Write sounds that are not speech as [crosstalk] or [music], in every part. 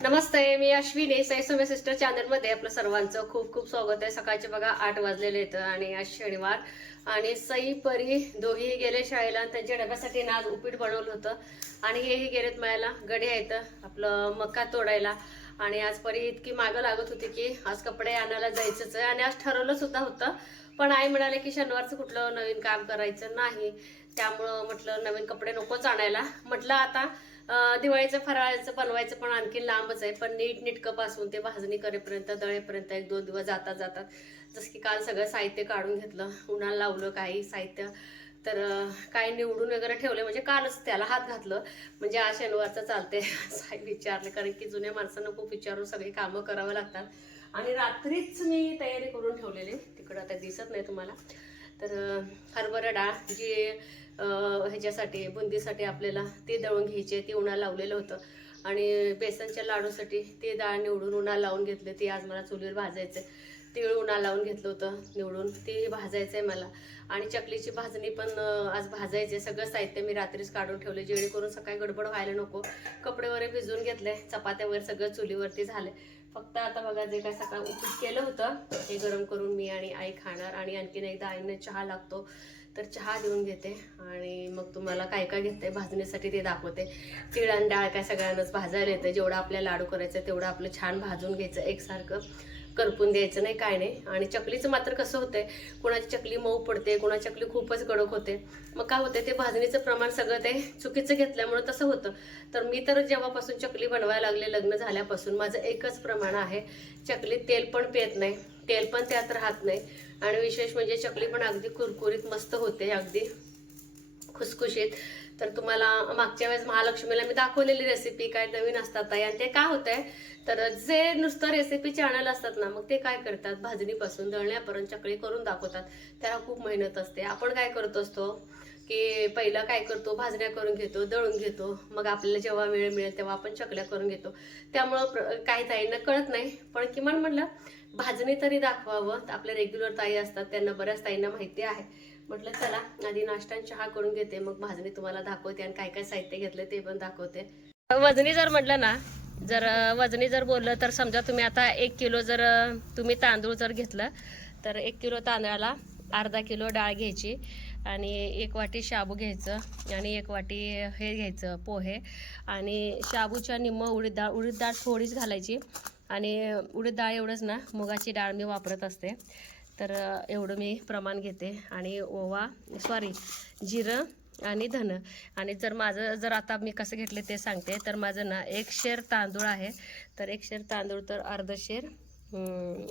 नमस्ते मी अश्विनी साई सोम्या सिस्टर चॅनलमध्ये आपलं सर्वांचं खूप खूप स्वागत आहे. सकाळचे बघा आठ वाजलेले येतं आणि आज शनिवार आणि सई परी दोघेही गेले शाळेला आणि त्यांच्या डब्यासाठी आज उपीट बनवलं होतं आणि हेही गेलेत मळ्याला गडी आहेत आपलं मका तोडायला आणि आज परी इतकी मागं लागत होती की आज कपडे आणायला जायचंच आहे आणि आज ठरवलं सुद्धा होतं. पण आई म्हणाले की शनिवारचं कुठलं नवीन काम करायचं नाही. त्यामुळं म्हटलं नवीन कपडे नकोच आणायला. म्हटलं आता दिवाळीचं फराळाचं बनवायचं पण आणखी लांबच आहे. पण नीट नीटकं पासून ते भाजणी करेपर्यंत दळेपर्यंत एक दोन दिवस जातात जातात जसं की काल सगळं साहित्य काढून घेतलं. उन्हाला लावलं काही साहित्य. तर काही निवडून वगैरे ठेवले. म्हणजे कालच त्याला हात घातलं. म्हणजे आज शनिवारचं चालते [laughs] साहेब विचारले. कारण की जुन्या माणसांना खूप विचारून सगळी कामं करावं लागतात. आणि रात्रीच मी तयारी करून ठेवलेली. तिकडं आता दिसत नाही तुम्हाला. तर हरभरा डाळ जी ह्याच्यासाठी बुंदीसाठी आपल्याला ते दळून घ्यायचे ते उन्हा लावलेलं होतं. आणि बेसनच्या लाडूसाठी ते डाळ निवडून उन्हा लावून घेतले. ते आज मला चुलीवर भाजायचं तिळ उन्हा लावून घेतलं होतं निवडून. ते भाजायचं आहे मला. आणि चकलीची भाजणी पण आज भाजायचे सगळं साहित्य मी रात्रीच काढून ठेवले जेणेकरून सकाळी गडबड व्हायला नको. कपडे वगैरे भिजून घेतले. चपात्या वगैरे सगळं चुलीवरती झाले फक्त आता बघा जे काय सकाळ उपीट केलं होतं हे गरम करून मी आणि आई खाणार. आणि आणखीन एकदा आईने चहा लागतो. तर चहा देऊन घेते आणि मग तुम्हाला काय काय घेते भाजण्यासाठी ते दाखवते. तीळ आणि डाळ काय सगळ्यांनाच भाजायला येते जेवढं आपल्या लाडू करायचं तेवढं आपलं छान भाजून घ्यायचं. एकसारखं करपून द्यायचं नाही काय नाही. आणि चकलीचं मात्र कसं होतंय कोणाची चकली मऊ पडते कोणाची चकली खूपच कडक होते. मग काय होते ते भाजणीचं प्रमाण सगळं ते चुकीचं घेतल्यामुळे तसं होतं. तर मी तर जेव्हापासून चकली बनवायला लागले लग्न झाल्यापासून माझं एकच प्रमाण आहे चकलीत तेल पण पेत नाही. तेल पण त्यात राहत नाही. आणि विशेष म्हणजे चकली पण अगदी कुरकुरीत मस्त होते अगदी खुसखुशीत. तर तुम्हाला मागच्या वेळेस महालक्ष्मीला मी दाखवलेली रेसिपी काय नवीन असतात आणि ते काय होतंय? तर जे नुसतं रेसिपी चॅनल असतात ना मग ते काय करतात? भाजणीपासून दळण्यापर्यंत चकली करून दाखवतात. त्याला खूप मेहनत असते. आपण काय करत असतो? की पहिलं काय करतो? भाजण्या करून घेतो दळून घेतो. मग आपल्याला जेव्हा वेळ मिळेल तेव्हा आपण चकल्या करून घेतो. त्यामुळं काही ताईंना कळत नाही. पण किमान म्हणलं भाजणी तरी दाखवावं. आपल्या रेग्युलर ताई असतात त्यांना बऱ्याच ताईंना माहिती आहे. म्हटलं चला आधी नाश्ता चहा करून घेते. मग भाजणी तुम्हाला दाखवते आणि काय काय साहित्य घेतलं ते पण दाखवते. वजनी जर म्हटलं ना जर वजनी जर बोललं तर समजा तुम्ही आता एक किलो जर तुम्ही तांदूळ जर घेतलं तर एक किलो तांदळाला अर्धा किलो डाळ घ्यायची. आणि एक वाटी शाबू घ्यायचं आणि एक वाटी हे घ्यायचं पोहे. आणि शाबूच्या निम्म उडीद डाळ उडीद डाळ थोडीच घालायची. आणि उडीद डाळ एवढंच ना मुगाची डाळ मी वापरत असते. तर एवढं मी प्रमाण घेते. आणि ओवा सॉरी जिरं आणि धन आणि जर माझं जर आता मी कसं घेतले ते सांगते. तर माझं ना एक शेर तांदूळ आहे. तर एक शेर तांदूळ तर अर्ध शेर.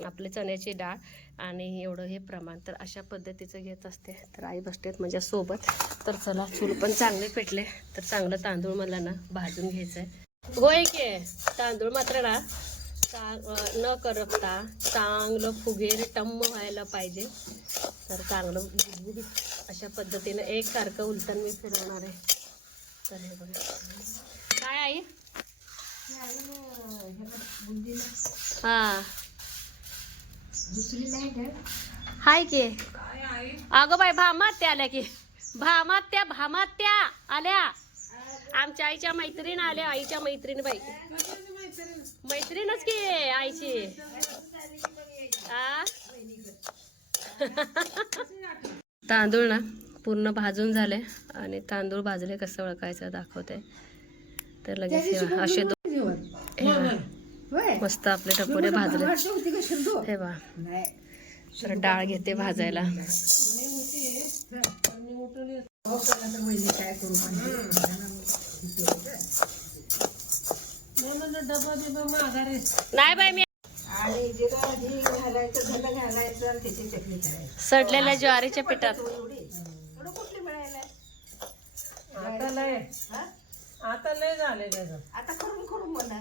आपले चण्याची डाळ आणि एवढं हे प्रमाण. तर अशा पद्धतीचं घेत असते. तर आई बसतेत माझ्या सोबत तर चला चूल पण चांगले पेटले. तर चांगलं तांदूळ मला ना भाजून घ्यायचं आहे होय की? तांदूळ मात्र ना न करपता चांगलं फुगेर टम्म व्हायला पाहिजे. तर चांगलं गुबगुबीत अशा पद्धतीनं एकसारखं उलटण मी फिरवणार आहे. तर हे बघा. काय आई? हा. हाय की? अगं बाई भामात्या आल्या की. भामात्या भामात्या आल्या. आमच्या आईच्या मैत्रीण आल्या आईच्या मैत्रीण बाई. मैत्रीणच की आईची. आ? [laughs] तांदूळ ना पूर्ण भाजून झाले आणि तांदूळ भाजले कसं ओळखायचं दाखवते. तर लगेच असे. मस्त आपले टपोरे भाजले. हे बा. तर डाळ घेते भाजायला. नाही बाई मी सडलेल्या ज्वारीच्या पिठात. आता लय हा? आता लय झाले आता करून करून म्हणा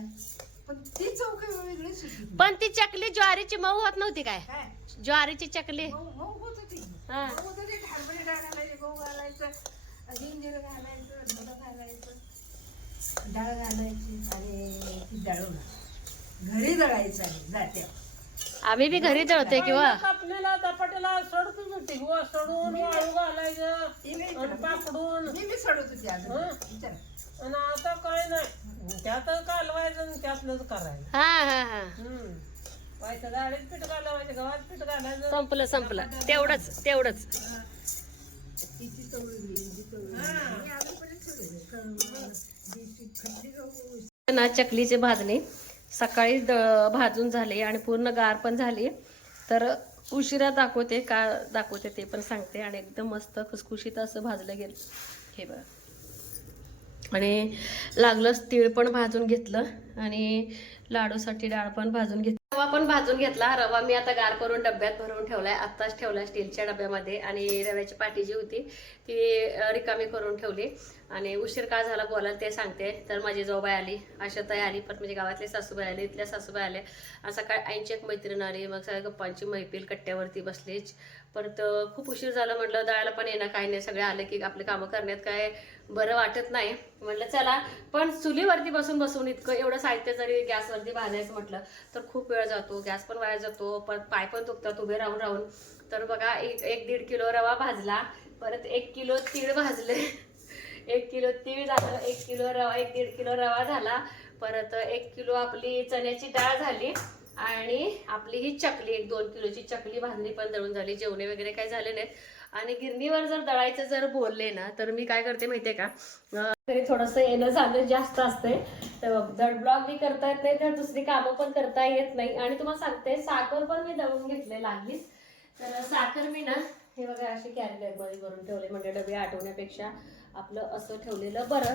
पण ती चौक वेगळीच होती. पण ती चकली ज्वारीची मऊ होत नव्हती काय? काय? ज्वारीची चकली. मऊ मऊ होत होती. हा. मऊ होत होती. हरभरे डाळ घालायची गहू घालायचं हिंग जिरं घालायचं धनं घालायचं डाळ घालायची. आणि ती दळून घरी दळायचं आहे जात्या. आम्ही बी घरी दळतोय किंवा? कापणीला चपाटीला सोडतच होती सोडून वाळू घालायचं ती मी आणि पाकडून. मी मी सोडत होती अजून. हं? विचार. आणि आता काय नाही. त्यात कालवायचं आणि त्यातलंच करायचं हा हा हा. हम्म. व्हायचं डाळीत पीठ घालावायचं गव्हात पीठ घालायचं. संपलं संपलं. तेवढंच तेवढंच. ना चकलीची भाजणी. सकाळी द- भाजून झाली आणि पूर्ण गार पण झाली. तर उशिरा दाखवते का दाखवते ते पण सांगते. आणि एकदम मस्त खुसखुशीत असं भाजलं गेलं. हे बघा. आणि लागलंच तीळ पण भाजून घेतलं आणि लाडूसाठी डाळ पण भाजून घेतली. रवा पण भाजून घेतला. रवा मी आता गार करून डब्यात भरून ठेवलाय. आत्ताच ठेवला स्टीलच्या डब्यामध्ये आणि रव्याची पाटी जी होती ती रिकामी करून ठेवली. आणि उशीर का झाला बोलायला ते सांगते. तर माझी जाऊबाई आली. आशाताई आली. परत म्हणजे गावातले सासूबाई आले इथल्या सासूबाई आले असं सकाळी आईची एक मैत्रीण आली. मग सगळ्या गप्पांची मैफिल कट्ट्यावरती बसलीच. परत खूप उशीर झाला म्हटलं. दळायला पण येणं काही नाही. सगळे आले की आपले कामं करण्यात काय बरं वाटत नाही. म्हटलं चला पण चुलीवरती बसून बसून इतकं एवढं साहित्य जरी गॅसवरती भाजायचं म्हटलं तर खूप वेळ जातो. गॅस पण वाया जातो पण पाय पण दुखतात उभे राहून राहून. तर बघा एक एक दीड किलो रवा भाजला परत एक किलो तीळ भाजले. [laughs] एक किलो तीळ झालं एक किलो रवा एक दीड किलो रवा झाला. परत एक किलो आपली चण्याची डाळ झाली आणि आपली ही चकली एक दोन किलोची चकली भाजणी पण दळून झाली. जेवणे वगैरे काही झाले नाहीत. आणि गिरणीवर जर दळायचं जर बोलले ना तर मी काय करते माहितीये का? तरी थोडंसं येणं झालं जास्त असते तर दड ब्लॉक मी करता येत नाही तर दुसरी कामं पण करता येत नाही. आणि तुम्हाला सांगते साखर पण मी दळून घेतले लागलीच तर साखर मी ना हे बघा अशी कॅरी मध्ये भरून ठेवले. म्हणजे डबे आठवण्यापेक्षा आपलं असं ठेवलेलं बरं.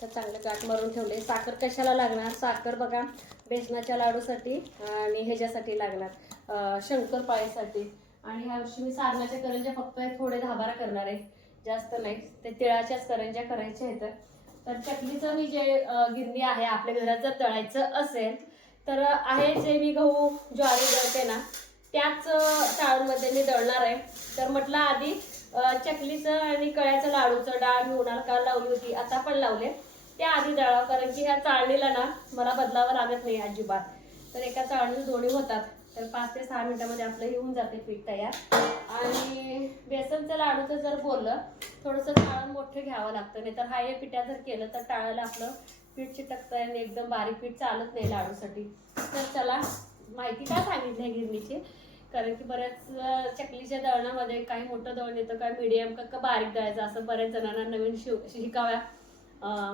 तर चांगलं गाठ मारून ठेवले. साखर कशाला लागणार? साखर बघा बेसनाच्या लाडूसाठी आणि ह्याच्यासाठी लागणार. शंकरपाळीसाठी. आणि ह्या वर्षी मी सारणाच्या करंज्या फक्त थोडे दहा करणार आहे. जास्त नाही. ते तिळाच्याच करंज्या करायच्या आहेत. तर चकलीचं मी जे गिरणी आहे आपल्या घरात जर तळायचं असेल तर आहे जे मी गहू ज्वारी दळते ना त्याच अं, मी दळणार आहे. तर म्हटलं आधी चकलीचं आणि कळ्याचं लाडूचं डाळ मी उन्हाळ काल लावली होती आता पण लावले. त्या आधी दळावं कारण की ह्या चाळणीला ना मला बदलावं लागत नाही अजिबात. तर एका चाळणीला दोन्ही होतात. तर पाच ते सहा मिनिटामध्ये आपलं येऊन जाते पीठ तयार. आणि बेसनचं लाडूचं जर बोललं थोडंसं टाळण मोठं घ्यावं लागतं. नाही तर हाय पिठ्या जर केलं तर टाळायला आपलं पीठ चिटकतं आणि एकदम बारीक पीठ चालत नाही लाडूसाठी. तर चला माहिती काय सांगितली गिरणीची? कारण की बऱ्याच चकलीच्या दळणामध्ये काही मोठं दळण येतं काय मिडियम का बारीक दळायचं असं बऱ्याच जणांना नवीन शिव शिकाव्या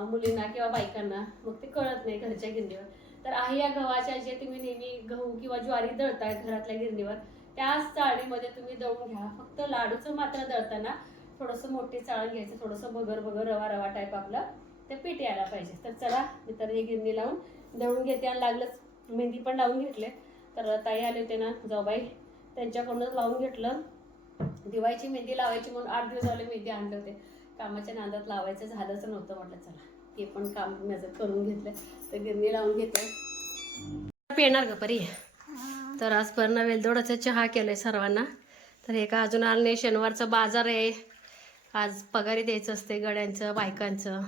मुलींना किंवा बायकांना. मग ते कळत नाही घरच्या गिरणीवर. तर आहे या गव्हाच्या जे तुम्ही नेहमी गहू किंवा ज्वारी दळताय घरातल्या गिरणीवर त्याच चाळणीमध्ये तुम्ही दळून घ्या. फक्त लाडूचं मात्र दळताना थोडंसं मोठी चाळण घ्यायचं थोडंसं बगर बगर रवा रवा टाईप आपलं ते पीठ यायला पाहिजे. तर चला मी तर हे गिरणी लावून दळून घेते आणि लागलंच. मेहंदी पण लावून घेतले. तर ताई आले होते ना जाऊबाई. त्यांच्याकडूनच लावून घेतलं. दिवाळीची मेहंदी लावायची म्हणून आठ दिवस झाले मेहंदी आणले होते. कामाच्या नांदात लावायचं झालंच नव्हतं म्हटलं चला. ते पण काम माझं करून घेतलं तर गिरणी लावून घेते येणार का परी. तर आज पर्ण वेलदोडाचा चहा केलाय सर्वांना. तर हे का अजून आलं नाही शनिवारचा बाजार आहे. आज पगारी द्यायचं असते गड्यांचं बायकांचं.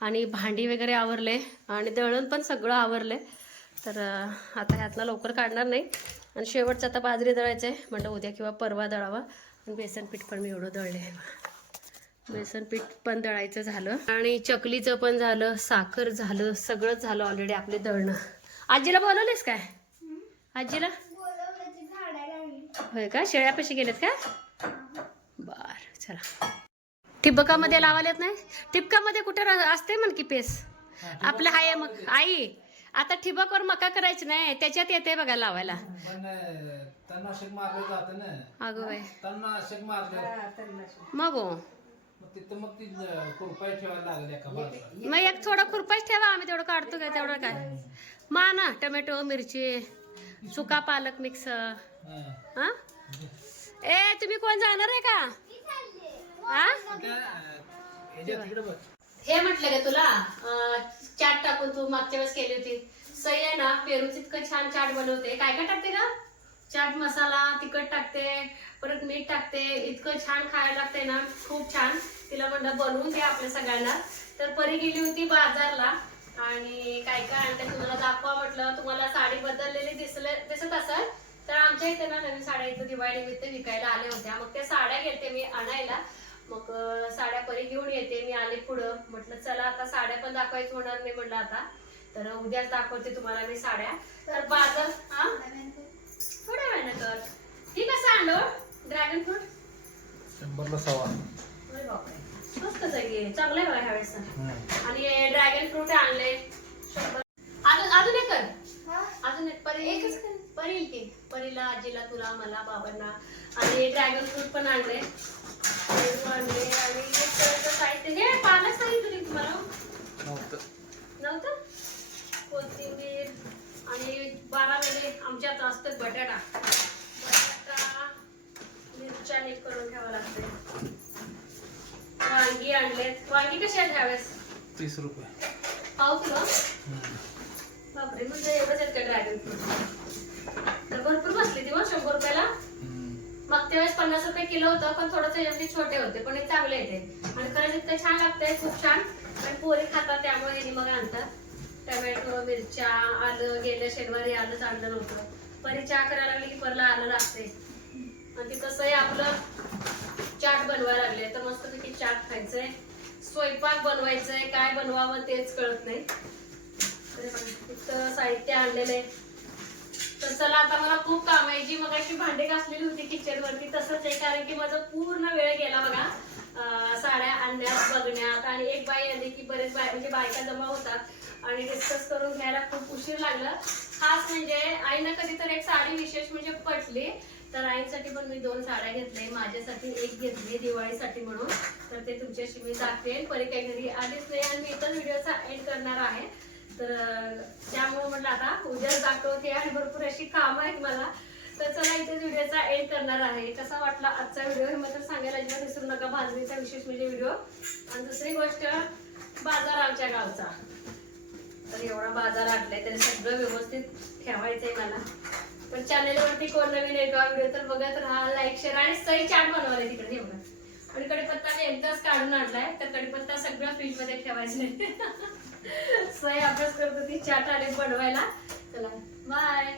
आणि भांडी वगैरे आवरले. आणि दळण पण सगळं आवरले तर आता ह्यातला लवकर काढणार नाही. आणि शेवटचं आता बाजरी दळायचं आहे म्हणलं उद्या किंवा परवा दळावा. आणि बेसन पीठ पण मी एवढं दळले आहे बेसन पीठ पण दळायचं झालं. आणि चकलीचं पण झालं साखर झालं सगळंच झालं ऑलरेडी आपले दळणं. आजीला बोलवलेस काय? आजीला? होय का? शेळ्यापाशी गेलेत का? बर चला. ठिबकामध्ये लावालेत नाही? ठिबकामध्ये कुठे असते म्हण की पेस? आपलं हाय मग. आई आता ठिबकवर मका करायची नाही त्याच्यात येते बघा लावायला. पण अं, तणनाशक मारलं जातं ना. अगं बाई. तणनाशक मारलं. तणनाशक. मग हो. मग तिथं मग ती अं, खुरपाई ठेवायला लागली एका बाजूला? मग एक थोडा खुरपाच ठेवा आम्ही तेवढं काढतो काय तेवढं काय. मा ना टोमॅटो मिरची सुका पालक मिक्स. हं. हा? ए तुम्ही कोण जाणार आहे का? हा? त्या, अं, ह्याच्यात इकडं बघ. हे म्हटलं का तुला अं, चाट टाकून तू मागच्या वेळेस केली होती. सई आहे ना पेरूच इतकं छान चाट बनवते. काय काय टाकते का चाट मसाला तिखट टाकते परत मीठ टाकते. इतकं छान खायला लागते ना खूप छान. तिला म्हणलं बनवून द्या आपल्या सगळ्यांना. तर परी गेली होती बाजारला आणि काय काय आणते तुम्हाला दाखवा म्हटलं. तुम्हाला साडी बदललेली दिसले दिसत असेल तर आमच्या इथे ना नवीन साड्या इथं दिवाळी निमित्त विकायला आल्या होत्या. मग त्या साड्या घेते मी आणायला. मग साड्या परी घेऊन येते मी आले पुढं. म्हटलं चला आता साड्या पण दाखवायचं होणार नाही म्हटलं आता. तर उद्याच दाखवते तुम्हाला मी साड्या. तर बाजार हा थोड्या वेळानं कर. ही कसं आणलं ड्रॅगन फ्रूट शंभरला सव्वा. अरे बापरे. आहे. की. चांगलं आहे बघा ह्यावेळेस आणि ड्रॅगन फ्रूट आणले. शंभर. अजून अजून एक कर. अजून एक. परी परी येईल की. परीला आजीला तुला मला बाबांना. आणि ड्रॅगन फ्रूट पण आणले. असतं बटाटा. बटाटा मिरच्या नीट करून लागते वांगी आणलेत. वांगी कशी आहेत ह्यावेळेस? तीस रुपये. पाव किलो? बापरे म्हणजे एवढंच आहेत का ड्रॅगन फ्रूट तर भरपूर बसली ती मग शंभर रुपयाला? मागच्या वेळेस पन्नास रुपये किलो होतं पण थोडंसं याचे छोटे होते पण हे चांगले येते आणि खरंच इतकं छान लागतंय खूप छान. आणि पोरी खातात त्यामुळे मग आणतात. टमॅटो मिरच्या आलं गेल्या शनिवारी आलंच आणलं नव्हतं. परी चहा करायला लागली की परला आलं लागते आणि ते कसं आहे आपलं चाट बनवायला लागले. तर मस्त पैकी चाट खायचंय. स्वयंपाक बनवायचंय. काय बनवावं तेच कळत नाही. तर इतकं साहित्य आणलेलं आहे. तर चला आता मला खूप काम आहे. जी मग अशी भांडे घासलेली होती किचन वरती तसंच आहे. कारण की माझा पूर्ण वेळ गेला बघा. साड्या आणण्यात बघण्यात. आणि एक बाई आली की बरेच बाय म्हणजे बायका जमा होतात. आणि डिस्कस करून घ्यायला खूप उशीर लागला. खास म्हणजे आईनं कधीतरी एक साडी विशेष म्हणजे पटली तर आईसाठी पण मी दोन साड्या घेतल्या. माझ्यासाठी एक घेतली दिवाळीसाठी म्हणून. तर ते तुमच्याशी मी दाखवेन. परी काही घरी आलीच नाही आणि मी इतर व्हिडिओचा एंड करणार आहे. तर त्यामुळे म्हटलं आता उद्याच दाखवते आणि भरपूर अशी कामं आहेत मला. तर चला इथे व्हिडिओचा एंड करणार आहे. कसा वाटला आजचा व्हिडिओ हे मात्र सांगायला अजिबात विसरू नका. भाजणीचा विशेष म्हणजे व्हिडिओ. आणि दुसरी गोष्ट बाजार आमच्या गावचा. तर एवढा बाजार आणलाय तर सगळं व्यवस्थित ठेवायचंय मला. पण चॅनलवरती कोण नवीन एका व्हिडिओ तर बघत राहा लाईक शेअर आणि सई चाट बनवायला तिकडे एवढं आणि कडीपत्ता एकदाच काढून आणलाय तर कडीपत्ता सगळं फ्रीजमध्ये ठेवायचं [laughs] सई अभ्यास करत होती चाट आले बनवायला. चला बाय